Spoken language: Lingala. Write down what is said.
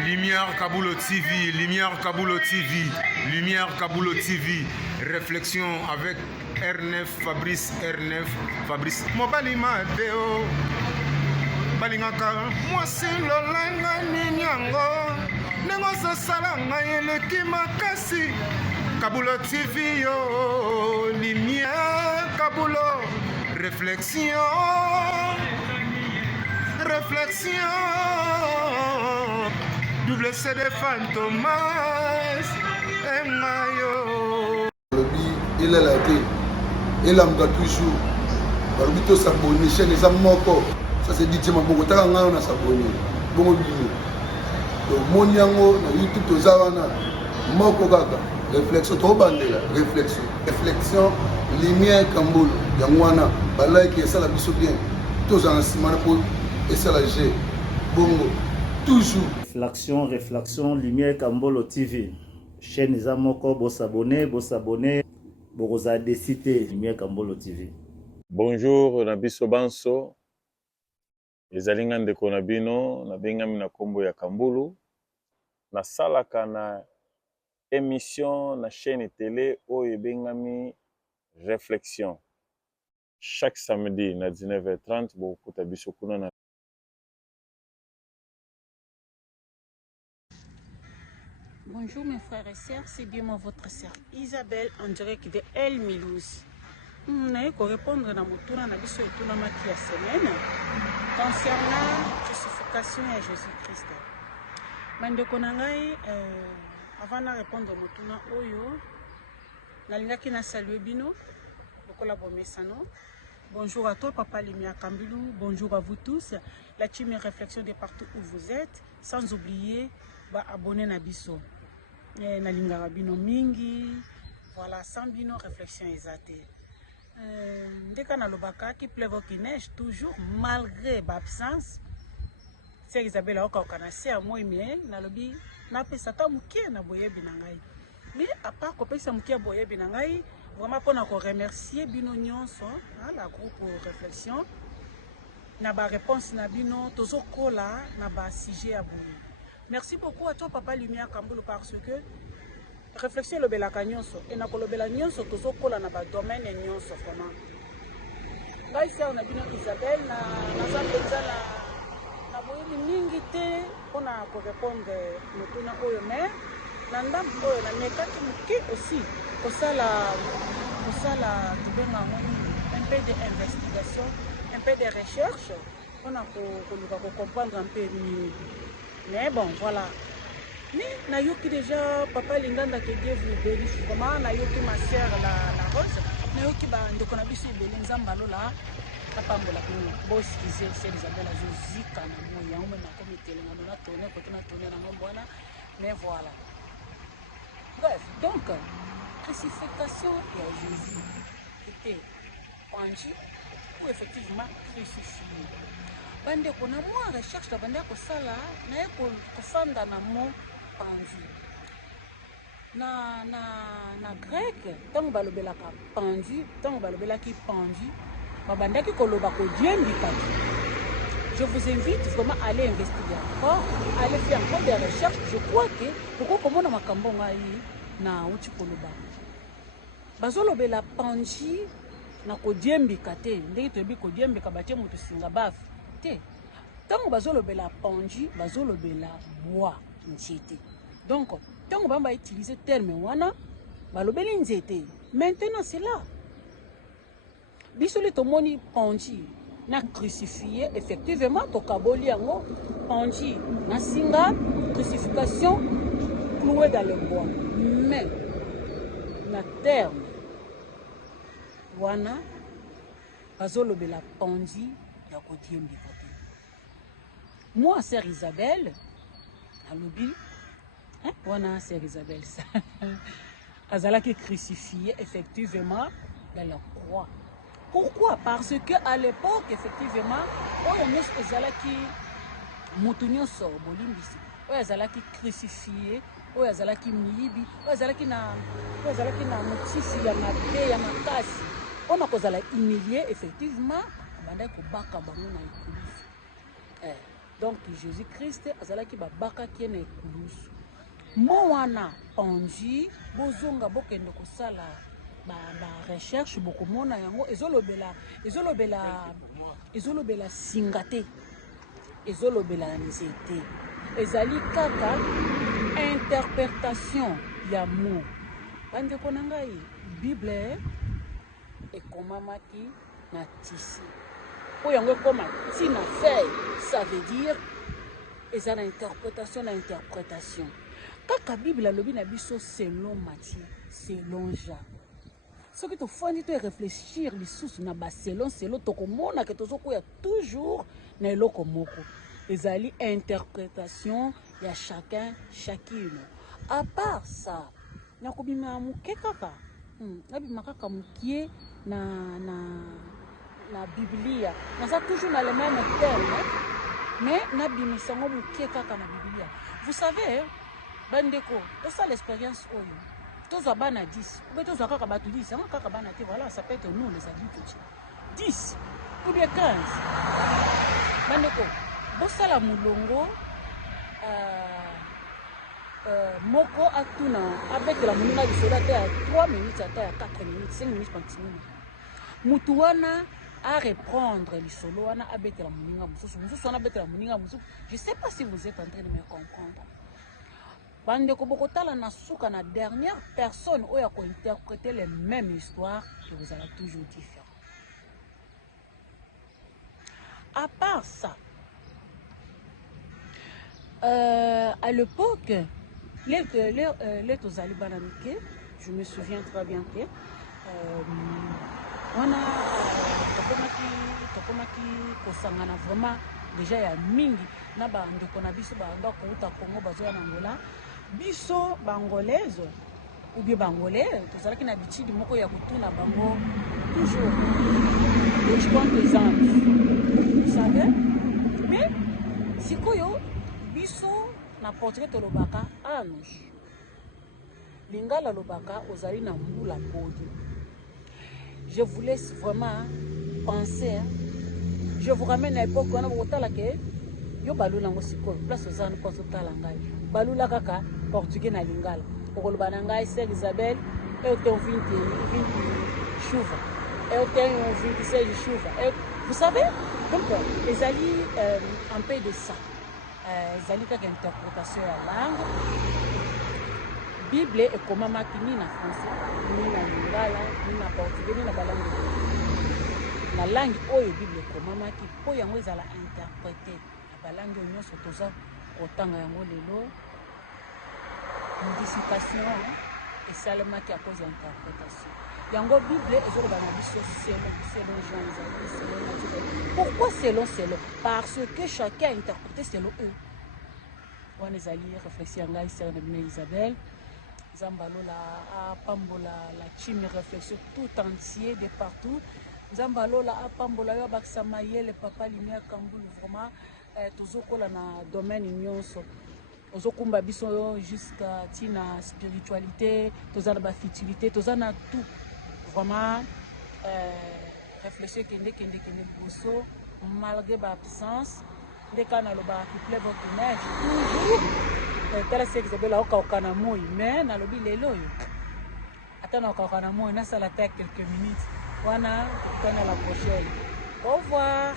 Lumière Kaboulo TV, Lumière Kaboulo TV, Lumière Kaboulo TV. Réflexion avec R9, Fabrice R9, Fabrice. Mobali Madeo, Balingaka, moi c'est Lolenga Ninyango, Nengosa Salanga Yeleki Makasi, Kaboulo TV, yo, Lumière Kaboulo, réflexion. Réflexion, double CD Fantomas, Mayo. Il est là, il a toujours. Barbito s'abonne, chaîne les amoko. Ça c'est DJ Maboko, t'as un an à s'abonner. Bon, donc mon yango, YouTube, aux Zawana, Moko Gaga, réflexion, trop bandé là, réflexion, lumière Kamboul, Yangwana, Balai qui est ça la biso bien, tous en ciment pour. Et c'est la G. Bongo. Toujours. Réflexion, Lumière Kambolo TV. Chaîne les amoko, vous s'abonner, vous avez décidé Lumière Kambolo TV. Bonjour, Nabiso Banso. Les Alingan de Konabino, Nabengami na Kombo ya Kambulu. Na salaka na émission na chaîne télé Oye Bengami Réflexion. Chaque samedi na 19h30, vous écoutez Biso Kuna. Bonjour mes frères et sœurs, c'est bien moi votre sœur Isabelle en direct de El Milouz. Je vais répondre à mon tour la semaine concernant la crucifixion à Jésus-Christ. Avant de répondre à mon tour, je salue Bino, bonjour à toi, Papa Lemia Kambilou, bonjour à vous tous, la team réflexion de partout où vous êtes, sans oublier abonner na biso. Na lingara bino mingi, voilà, sans bino réflexion exate. Dès qu'on a le baka qui pleuve qui neige toujours malgré l'absence. C'est Isabelle a encore canasé à moi mais na lobi na pesa ta mukie na boye binangai. Mais à part ko pesa mukie boye binangai, vraiment pour na ko remercier bino nyonso, la groupe réflexion. Na ba réponse na bino tozo kola na ba sujet à boye. Merci beaucoup à toi, Papa Lumière Kamboulou, parce que réflexion le bela nyonso et na ko bela nyonso tozo kola na ba domaine nyonso vraiment. Ngai sia on a bino Isabelle na za na boyi mingi te pona ko répondre motuna oyo mais na ndam oyo na mekaki muki aussi kosala tubenga un peu d'investigation, un peu de recherche pona ko comprendre un peu mieux. Mais bon, voilà. Mais Nayoki déjà, Papa Linganda que Dieu vous bénisse. Comment Nayoki ma sœur la Rose. Nayoki de Konabisi Belenzambalo là. Papa Mbola boss disait c'est Isabelle Josika na mo ya na comité na tourner côté na tourner na mo bona. Mais voilà. Bref, donc crucifixion de Jésus était pendu pour effectivement crucifié. Bande kona moi recherche la bande ko sala na ko fanda na mo pendu na grec tant balobela ka pendu tant balobela ki pendu babanda ki koloba ko diembika. Je vous invite vraiment à aller investiguer encore, aller faire encore des recherches. Je crois que pourquoi comment na makambo ngai na uti koloba bazolobela pendu na ko diembika te ndenge toyebi ko diembika batie mutu singa bafu. Tant bazolobela pendu, bazolobela bois nzete. Donc, tant on va utiliser terme wana, balobeli nzete. Maintenant c'est là. Bisoli tomoni pendu na crucifié effectivement to kaboli yango pendu na singa crucifixion cloué dans le bois. Mais na terme wana bazolobela pendu ya kotiembika. Moi, sœur Isabelle, à l'obi, voilà, sœur Isabelle, ça. Azala qui crucifié effectivement dans la croix. Pourquoi? Parce que à l'époque, effectivement, on est Azala qui moutonio so bolimbisi, Azala qui crucifié, Azala qui miibi, Azala qui na motifi ya mabe ya makasi. On a causé humilié effectivement, banda ko baka bango na ikulisi. donc Jésus-Christ azalaki babakaki na ekulusu mo wana panzi bozonga bokende kosala ba recherche bokomona yango ezolobela singa te ezolobela nzete ezali kaka interprétation ya mot bandeko na ngai bible ekomamaki na tisi po yango ekoma ntina feuille ça veut dire eza na interprétation kaka bible alobi na biso selon Matthieu selon Jean soki tofandi to réfléchir lisusu na baselon tokomona ke tozokoya toujours na eloko moko ezali interprétation ya chacune à part ça nakobima moke kaka nabima kaka mokie na biblia naza toujours na le même terme mais nabimisango mokie kaka na biblia. Vous savez bandeko tosala l'expérience oyo tozwa bana 10 ou bien tozwa kaka bato 10 kaka bana te voilà ça peut être nous les adultes 10 ou bien 15 bandeko bosala mulongo moko atuna abekela moninga lisola te ya 3 minutes ata ya 4 minutes 5 minutes maximum mutu wana à reprendre lisolo wana abekela moninga mosusu wana abekela moninga mosusu. Je sais pas si vous êtes en train de me comprendre. Bandeko bokotala na suka na dernière personne oya ko interpréter les mêmes histoires que vous allez toujours différent. À part ça, à l'époque, les Tozali Banamike, je me souviens très bien que on a tokomaki kosangana vraiment déjà ya mingi na ba ndeko na biso ba ndo ko uta Congo bazoya na Angola biso bangolaise ou bien bangolais tozalaki na bitidi moko ya kutuna bango toujours présente. Vous savez mais sikoyo biso na portrait tolobaka ange lingala lobaka ozali na mbula podi. Je vous laisse vraiment penser. Je vous ramène à l'époque où on a dit yo balula ngosiko place ozana kwa zotala ngai balula kaka portugais na lingala okoloba ngai Sœur Isabelle et au temps 20 chouva et au temps 26 chouva. Vous savez donc les alliés un peu de ça les alliés kaka interprétation ya langue Bible et comment makini na français ni na lingala ni na portugais ni na balangue la langue oyo Bible comment maki po yango ezala interpréter balangue nyonso toza kotanga yango lelo modification esalemaki à cause ya interprétation yango Bible ezoloba na biso selon Jean. Pourquoi selon parce que chacun a interprété selon eux. On ezali réflexion ngai Sœur Isabelle Zambalola a pambola la team réflexion tout entier de partout. Zambalola a pambola yo bakisama yele papa Lumière Kambulu vraiment tozokola na domaine nyonso ozokumba biso jusqu'à tina spiritualité tozana ba futilité tozana tout vraiment réfléchir kende boso malgré ba absence de kana loba couple votre neige toujours tala c'est que bela okana moi mais na lobi lelo yo atana okana moi na sala ta quelques minutes wana tana la prochaine. Au revoir.